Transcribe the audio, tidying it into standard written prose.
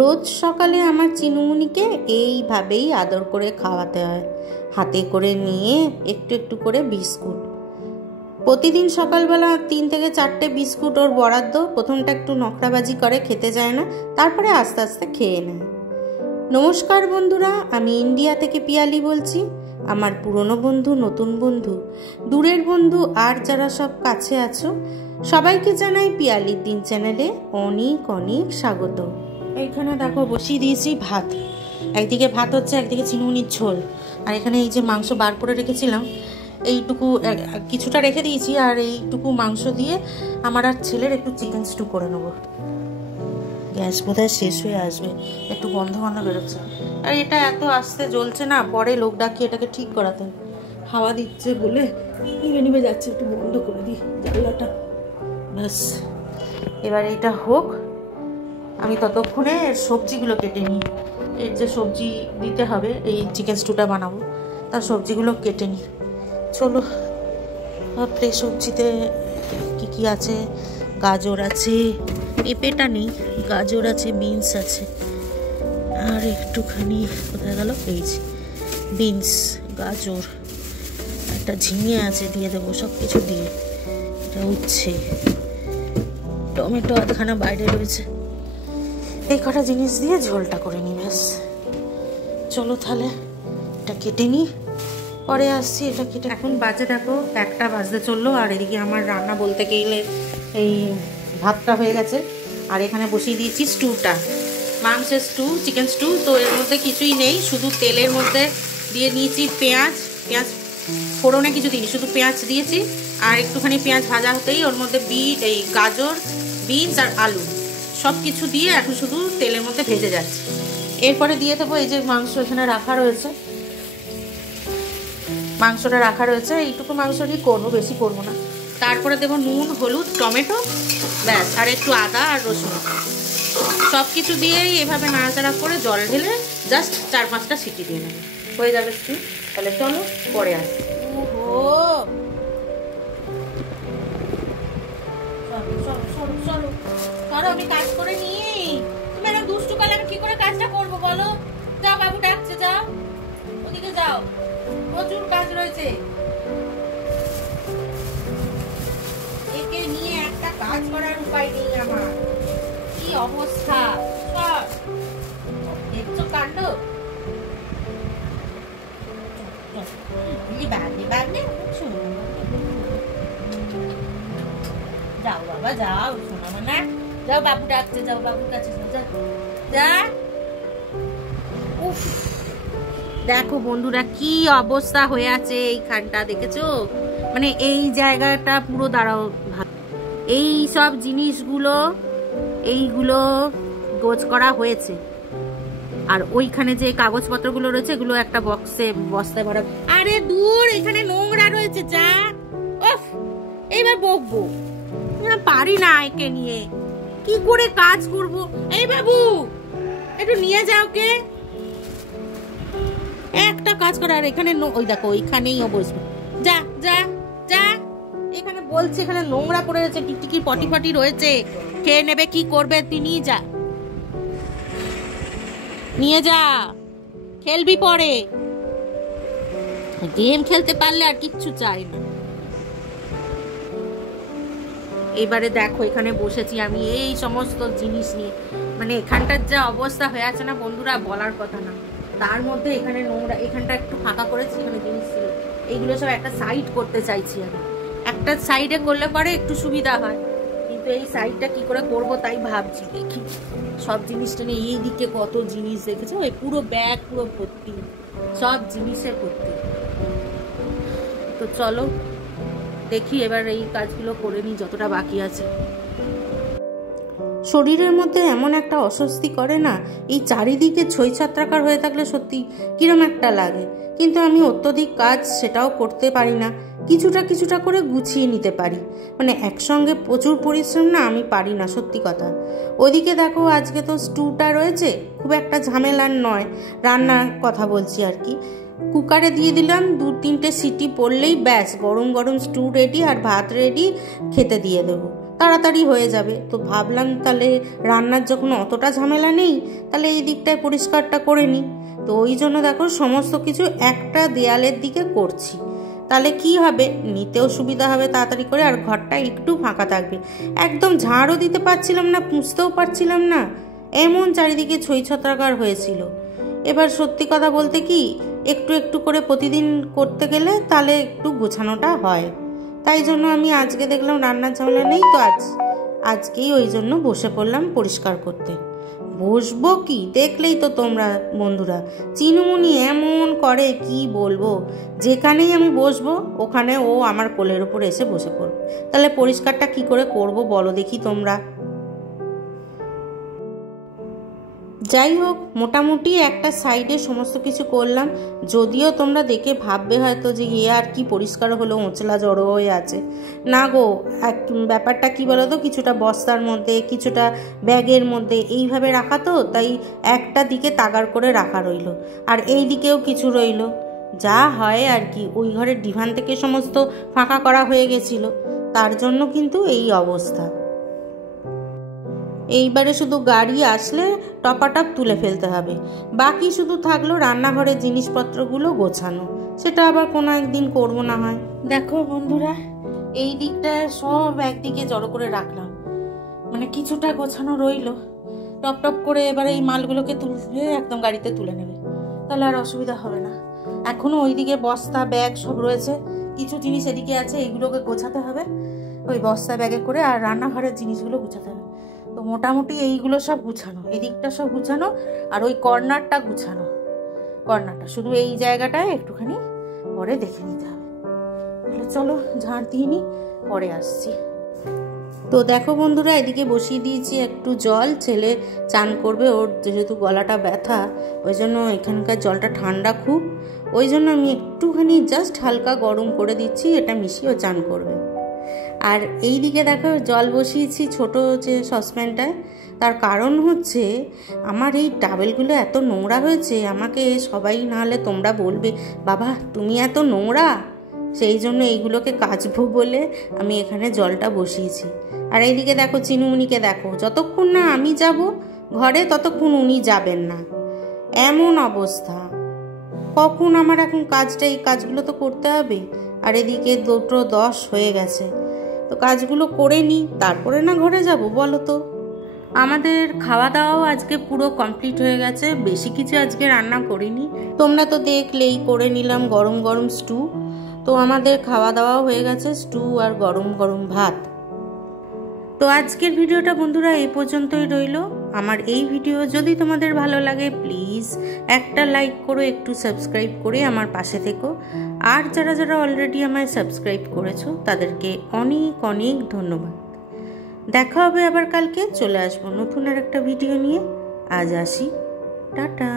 রোজ সকালে আমার চিনুমুনিকে এইভাবেই আদর করে খাওয়াতে হয়, হাতে করে নিয়ে একটু একটু করে বিস্কুট। প্রতিদিন সকালবেলা 3 থেকে 4টে বিস্কুট ওর বরাদ্দ। প্রথমটা একটু নখরাবাজি করে, খেতে যায় না, তারপরে আস্তে আস্তে খেয়ে নেয়। নমস্কার বন্ধুরা, আমি ইন্ডিয়া থেকে পিয়ালি বলছি। আমার পুরনো বন্ধু, নতুন বন্ধু, দূরের বন্ধু আর যারা সব কাছে আছো, সবাইকে জানাই পিয়ালির দিন চ্যানেলে অনেক অনেক স্বাগত। এইখানে দেখো বসিয়ে দিয়েছি ভাত। একদিকে ভাত হচ্ছে, একদিকে চিনুনির ঝোল। আর এখানে এই যে মাংস বার করে রেখেছিলাম, এইটুকু কিছুটা রেখে দিয়েছি, আর এইটুকু মাংস দিয়ে আমার আর ছেলের একটু চিকেন স্টু করে নেবো। গ্যাস বোধহয় শেষ হয়ে আসবে, একটু গন্ধ গন্ধ বেরোচ্ছে। আর এটা এত আস্তে জ্বলছে না, পরে লোক ডাকিয়ে এটাকে ঠিক করাতে। হাওয়া দিচ্ছে বলে নিভে নিভে যাচ্ছে, একটু বন্ধ করে দিই জানলাটা। ব্যাস, এবার এটা হোক, আমি ততক্ষণে সবজিগুলো কেটে নিই। এর যে সবজি দিতে হবে এই চিকেন স্টুটা বানাবো, তার সবজিগুলো কেটে নিই। চলো, ফ্রেশ সবজিতে কী কী আছে? গাজর আছে, পেঁপেটা নেই, গাজর আছে, বিনস আছে, আর একটুখানি কোথায় গেল, এই যে বিনস, গাজর, একটা ঝিঙে আছে, দিয়ে দেবো সব কিছু দিয়ে। এটা উচ্ছে, টমেটো আধখানা বাইরে রয়েছে। এই কটা জিনিস দিয়ে ঝোলটা করে নিই, ব্যাস। চলো তাহলে এটা কেটে নিই, পরে আসছি। এটা কেটে এখন বাজে দেখো 1টা বাজতে চললো। আর এদিকে আমার রান্না বলতে গেলে এই ভাতটা হয়ে গেছে, আর এখানে বসিয়ে দিয়েছি স্টুটা, মাংসের স্টু, চিকেন স্টু। তো এর মধ্যে কিছুই নেই, শুধু তেলের মধ্যে দিয়ে নিয়েছি পেঁয়াজ ফোড়নে কিছু দিইনি, শুধু পেঁয়াজ দিয়েছি। আর একটুখানি পেঁয়াজ ভাজা হতেই ওর মধ্যে এই গাজর, বিনস আর আলু সব কিছু দিয়ে এখন শুধু তেলের মধ্যে ভেজে যাচ্ছে। এরপরে দিয়ে দেবো এই যে মাংস এখানে রাখা রয়েছে, মাংসটা রাখা রয়েছে, এইটুকু মাংসই করবো, বেশি করবো না। তারপরে দেবো নুন, হলুদ, টমেটো, ব্যাস, আর একটু আদা আর রসুন। সব কিছু দিয়েই এভাবে নাড়াচাড়া করে জল ঢেলে জাস্ট 4-5টা সিটি দিয়ে নেবে, হয়ে যাবে স্টু। তাহলে চলো পরে আসি। চলো আমি কাজ করে নিই। তুমি এরকম দুষ্টু কালে আমি কি করে কাজটা করবো বলো? যাও, বাবু ডাকছে, যাও ওদিকে যাও, প্রচুর কাজ রয়েছে। একে নিয়ে একটা কাজ করার উপায় নেই আমার, কি অবস্থা। দেখছো কাণ্ড? যাও বাবা, যাও, শোনাবো না, যাও, বাবু ডাকছে, যাও বাবুর কাছে যা। উফ, দেখো বন্ধুরা কি অবস্থা হয়ে আছে এইখানটা, দেখেছো? মানে এই জায়গাটা পুরো দাঁড়াও, এই সব জিনিসগুলো এইগুলো গোছ করা হয়েছে। আর ওইখানে যে কাগজপত্রগুলো রয়েছে এগুলো একটা বস্তায় ভরা। আরে দূর, এখানে নোংরা রয়েছে, যা। উফ, এইবার বকবো না, পারি না একে নিয়ে, কি করে কাজ করব। এই বাবু, একটু নিয়ে যাও কে, একটা কাজ করে। আর এখানে ওই দেখো, ওইখানেই ও বসবে, যা যা যা। এখানে বলছে এখানে নোংরা পড়ে রয়েছে, টিকটিকির পটি ফটি রয়েছে, খেয়ে নেবে, কি করবে তুই? নিয়ে যা, নিয়ে যা, খেলবি পরে। গেম খেলতে পারলে আর কিচ্ছু চাই না। এবারে দেখো এখানে বসেছি আমি এই সমস্ত জিনিস নিয়ে, মানে এখানটার যা অবস্থা হয়ে আছে না বন্ধুরা, বলার কথা না। তার মধ্যে এখানে নোংরা, এখানটা একটু ফাঁকা করেছি, এখানে জিনিস ছিল, এইগুলো সব একটা সাইড করতে চাইছি আমি। একটা সাইডে করলে পরে একটু সুবিধা হয়, কিন্তু এই সাইডটা কি করে করব তাই ভাবছি। দেখি সব জিনিসটা নিয়ে, এইদিকে কত জিনিস দেখেছো, ওই পুরো ব্যাগ পুরো ভর্তি, সব জিনিসে ভর্তি। তো চলো দেখি এবার এই কাজগুলো করে নিই যতটা বাকি আছে। শরীরের মধ্যে এমন একটা অস্বস্তি করে না, এই চারিদিকে ছই ছাত্রাকার হয়ে থাকলে সত্যি কিরম একটা লাগে। কিন্তু আমি অত্যধিক কাজ সেটাও করতে পারি না, কিছুটা করে গুছিয়ে নিতে পারি। মানে একসঙ্গে প্রচুর পরিশ্রম না, আমি পারি না, সত্যি কথা। ওদিকে দেখো আজকে তো স্টুটা রয়েছে, খুব একটা ঝামেলার নয়, রান্নার কথা বলছি আর কি। কুকারে দিয়ে দিলাম, 2-3টে সিটি পড়লেই ব্যাস, গরম গরম স্টু রেডি আর ভাত রেডি, খেতে দিয়ে দেবো। তাড়াতাড়ি হয়ে যাবে। তো ভাবলাম তাহলে রান্নার যখন অতটা ঝামেলা নেই, তাহলে এই দিকটায় পরিষ্কারটা করে নিই। তো ওই জন্য দেখো সমস্ত কিছু একটা দেয়ালের দিকে করছি, তাহলে কি হবে, নিতেও সুবিধা হবে তাড়াতাড়ি করে, আর ঘরটা একটু ফাঁকা থাকবে। একদম ঝাড়ও দিতে পারছিলাম না, পুঁছতেও পারছিলাম না, এমন চারিদিকে ছই ছত্রাকার হয়েছিল। এবার সত্যি কথা বলতে কি, একটু একটু করে প্রতিদিন করতে গেলে তাহলে একটু গোছানোটা হয়। তাই জন্য আমি আজকে দেখলাম রান্নার ঝামেলা নেই, তো আজকেই ওই জন্য বসে পড়লাম পরিষ্কার করতে। বসবো কি, দেখলেই তো তোমরা বন্ধুরা, চিনুমুনি এমন করে কি বলবো, যেখানেই আমি বসবো ওখানে ও আমার কোলের উপর এসে বসে পড়বে। তাহলে পরিষ্কারটা কি করে করব বলো দেখি তোমরা। যাই হোক, মোটামুটি একটা সাইডে সমস্ত কিছু করলাম। যদিও তোমরা দেখে ভাববে হয়তো যে এ আর কি পরিষ্কার হলো, ওঁচলা জড়ো হয়ে আছে। না গো, ব্যাপারটা কি বলো তো, কিছুটা বস্তার মধ্যে, কিছুটা ব্যাগের মধ্যে এইভাবে রাখা, তো তাই একটা দিকে তাগার করে রাখা রইল, আর এই দিকেও কিছু রইল। যা হয় আর কি, ওই ঘরের ডিভান থেকে সমস্ত ফাঁকা করা হয়ে গেছিল, তার জন্য কিন্তু এই অবস্থা। এইবারে শুধু গাড়ি আসলে টপাটপ তুলে ফেলতে হবে, বাকি শুধু থাকলো রান্নাঘরের জিনিসপত্রগুলো গোছানো। সেটা আবার কোনো একদিন করবো না হয়। দেখো বন্ধুরা, এই দিকটা সব একদিকে জড়ো করে রাখলাম, মানে কিছুটা গোছানো রইলো। টপ টপ করে এবারে এই মালগুলোকে তুলে একদম গাড়িতে তুলে নেবে, তাহলে আর অসুবিধা হবে না। এখনো ওইদিকে বস্তা ব্যাগ সব রয়েছে, কিছু জিনিস এদিকে আছে, এইগুলোকে গোছাতে হবে ওই বস্তা ব্যাগে করে, আর রান্নাঘরের জিনিসগুলো গুছাতে হবে। তো মোটামুটি এইগুলো সব গুছানো, এদিকটা সব গুছানো, আর ওই কর্নারটা গুছানো। কর্নারটা শুধু এই জায়গাটায় একটুখানি পরে দেখে নিতে হবে। তাহলে চলো ঝাড় দিয়ে নিই, পরে আসছি। তো দেখো বন্ধুরা, এদিকে বসিয়ে দিয়েছি একটু জল, ছেলে চান করবে, ওর যেহেতু গলাটা ব্যথা, ওই জন্য এখানকার জলটা ঠান্ডা খুব, ওই জন্য আমি একটুখানি জাস্ট হালকা গরম করে দিচ্ছি, এটা মিশিয়েও চান করবে। আর এই দিকে দেখো জল বসিয়েছি ছোট যে সসপ্যানটায়, তার কারণ হচ্ছে আমার এই টাওয়েলগুলো এত নোংরা হয়েছে, আমাকে সবাই নাহলে তোমরা বলবে বাবা তুমি এত নোংরা, সেই জন্য এইগুলোকে কাচবো বলে আমি এখানে জলটা বসিয়েছি। আর এইদিকে দেখো চিনুমুনিকে দেখো, যতক্ষণ না আমি যাব ঘরে ততক্ষণ উনি যাবেন না, এমন অবস্থা। কখন আমার এখন কাজটা, এই কাজগুলো তো করতে হবে। আর এদিকে 2:10 হয়ে গেছে, তো কাজগুলো করে নিই, তারপরে না ঘরে যাব বলো তো। আমাদের খাওয়া দাওয়াও আজকে পুরো কমপ্লিট হয়ে গেছে, বেশি কিছু আজকে রান্না করিনি, তোমরা তো দেখলেই, করে নিলাম গরম গরম স্টু। তো আমাদের খাওয়া দাওয়াও হয়ে গেছে, স্টু আর গরম গরম ভাত। তো আজকের ভিডিওটা বন্ধুরা এই পর্যন্তই রইল। আমার এই ভিডিও যদি তোমাদের ভালো লাগে প্লিজ একটা লাইক করো, একটু সাবস্ক্রাইব করে আমার পাশে থেকো। আর যারা যারা অলরেডি আমায় সাবস্ক্রাইব করেছো তাদেরকে অনেক অনেক ধন্যবাদ। দেখা হবে আবার কালকে, চলে আসবো নতুন আর একটা ভিডিও নিয়ে। আজ আসি, টাটা।